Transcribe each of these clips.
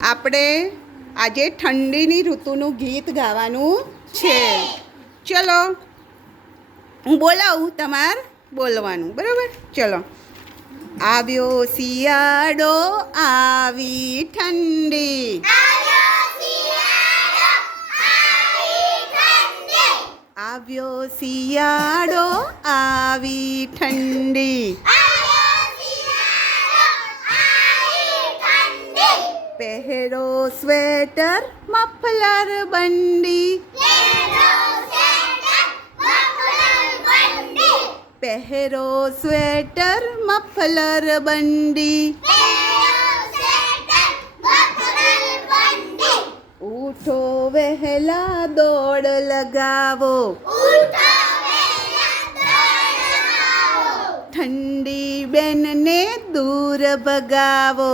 આપણે આજે ઠંડીની ઋતુનું ગીત ગાવાનું છે. ચલો, હું બોલાવું તમારે બોલવાનું, બરાબર? ચલો. આવ્યો શિયાળો, આવી ઠંડી. આવ્યો શિયાળો, આવી ઠંડી. પહેરો સ્વેટર મફલર બંડી પહેરો સ્વેટર મફલર બંડી ઉઠો વહેલા દોડ લગાવો ઠંડી બેનને દૂર ભગાવો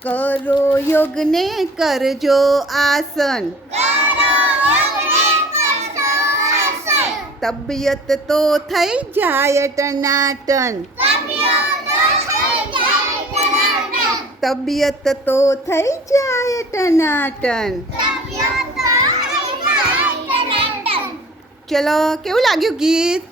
કરો યોગને કરજો આસન તબિયત તો થઈ જાય ટનાટન તબિયત તો થઈ જાય ટનાટન ચલો કેવું લાગ્યું ગીત